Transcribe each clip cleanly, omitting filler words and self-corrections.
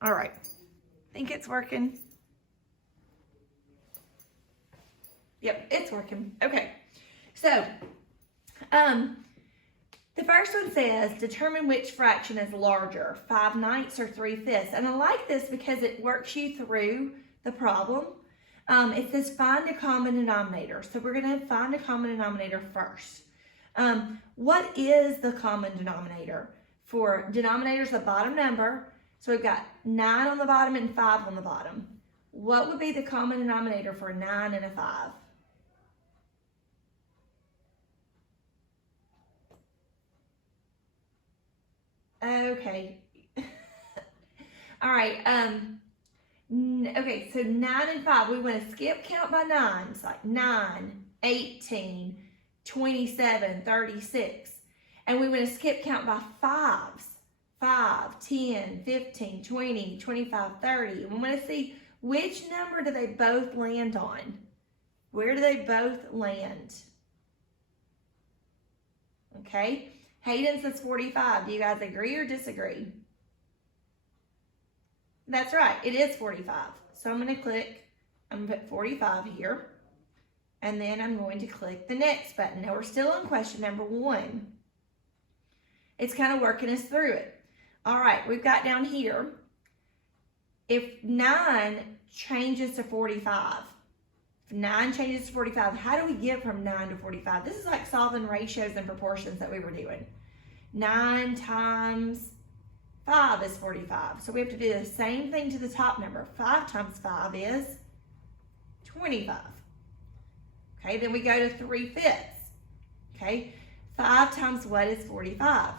All right, think it's working. Yep, it's working. Okay, so the first one says, determine which fraction is larger, 5/9 or 3/5. And I like this because it works you through the problem. It says find a common denominator. So we're going to find a common denominator first. What is the common denominator? For denominators, the bottom number. So we've got 9 on the bottom and 5 on the bottom. What would be the common denominator for a 9 and a 5? Okay. All right. Okay, so 9 and 5. We want to skip count by 9. It's like 9, 18, 27, 36. And we want to skip count by 5s. 5, 10, 15, 20, 25, 30. And we want to see which number do they both land on. Where do they both land? Okay. Hayden says 45. Do you guys agree or disagree? That's right. It is 45. So I'm going to click. I'm going to put 45 here. And then I'm going to click the next button. Now we're still on question number 1. It's kind of working us through it. All right. We've got down here. If 9 changes to 45. If 9 changes to 45, how do we get from 9 to 45? This is like solving ratios and proportions that we were doing. 9 times 5 is 45. So we have to do the same thing to the top number. 5 times 5 is 25. Okay, then we go to 3/5. Okay, 5 times what is 45?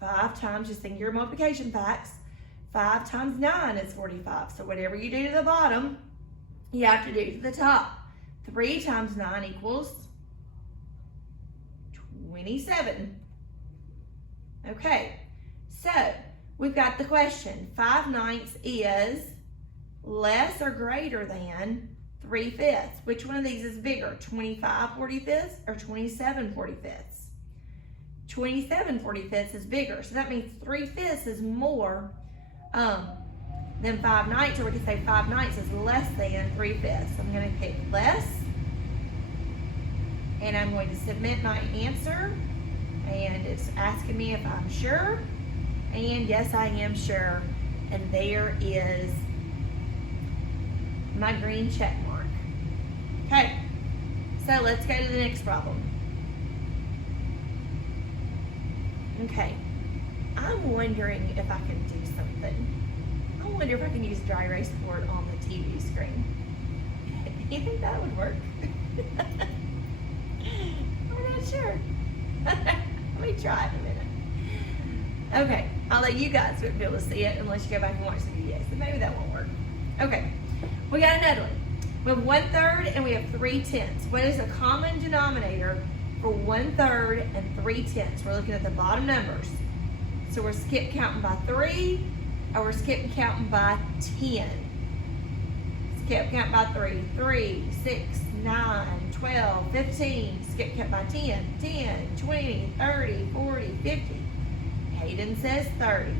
5 times, just think your multiplication facts. 5 times 9 is 45. So whatever you do to the bottom, you have to do to the top. 3 times 9 equals 27. Okay, so we've got the question. 5/9 is less or greater than 3/5. Which one of these is bigger? 25/45 or 27/45? 27/45 is bigger. So that means 3/5 is more than 5/9, or we could say 5/9 is less than 3/5. So I'm going to pick less, and I'm going to submit my answer, and it's asking me if I'm sure, and yes, I am sure, and there is my green check mark. Okay, so let's go to the next problem. Okay, I'm wondering if I can do something. I wonder if I can use dry erase board on the TV screen. Do you think that would work? I'm not sure. Let me try it in a minute. Okay, I'll let you guys be able to see it unless you go back and watch the video. So maybe that won't work. Okay, we got another one. We have 1/3 and we have 3/10. What is a common denominator for 1/3 and 3/10? We're looking at the bottom numbers. So we're skip counting by 3, or we're skip counting by 10. Skip count by 3. 3, 6, 9, 12, 15. Skip count by 10. 10, 20, 30, 40, 50. Hayden says 30.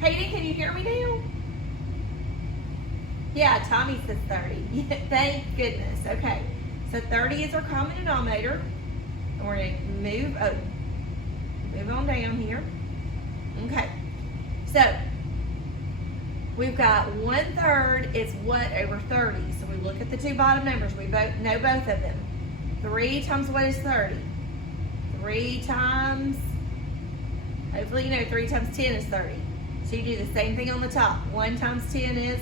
Hayden, can you hear me now? Yeah, Tommy says 30. Thank goodness. Okay, so 30 is our common denominator. And we're going to move on down here. Okay, so we've got 1/3 is what over 30. So we look at the two bottom numbers. We both know both of them. 3 times what is 30? 3 times, hopefully you know 3 times 10 is 30. So you do the same thing on the top. 1 times 10 is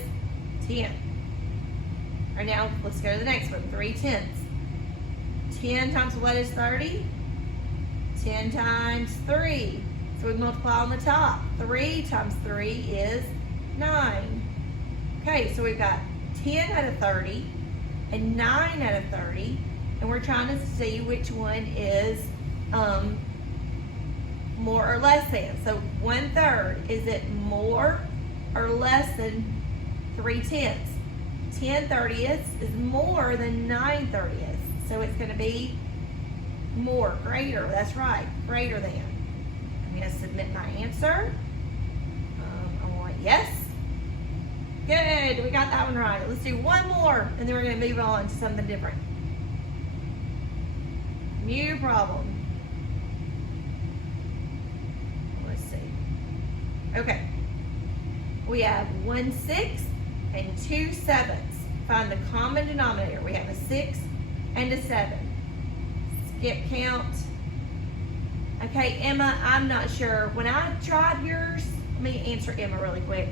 10. Or now let's go to the next one. 3/10. 10 times what is 30? 10 times 3. So we multiply on the top. 3 times 3 is 9. Okay, so we've got 10 out of 30 and 9 out of 30. And we're trying to see which one is more or less than. So 1/3, is it more or less than 3/10? 10/30 is more than 9/30. So it's going to be more, greater. That's right, greater than. I'm going to submit my answer. Yes? Good, we got that one right. Let's do one more, and then we're gonna move on to something different. New problem. Let's see. Okay. We have 1/6 and 2/7. Find the common denominator. We have a 6 and a 7. Skip count. Okay, Emma, I'm not sure. When I tried yours, let me answer Emma really quick.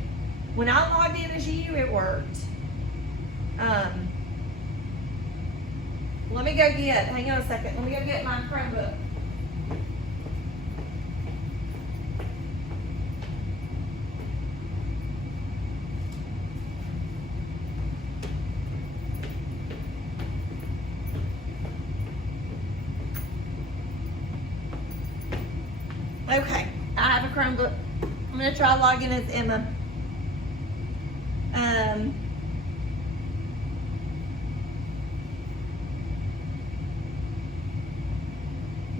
When I logged in as you, it worked. Let me go get, hang on a second. Let me go get my Chromebook. Okay, I have a Chromebook. I'm gonna try logging as Emma. Let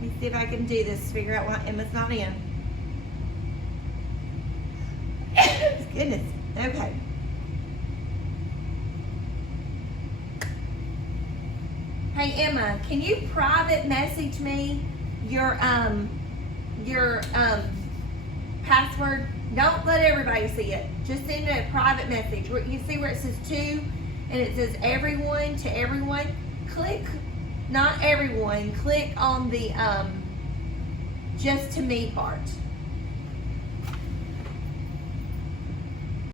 me see if I can do this, figure out why Emma's not in. Goodness, okay. Hey Emma, can you private message me your password? Don't let everybody see it. Just send a private message. You see where it says to, and it says everyone to everyone. Click, not everyone. Click on the just to me part.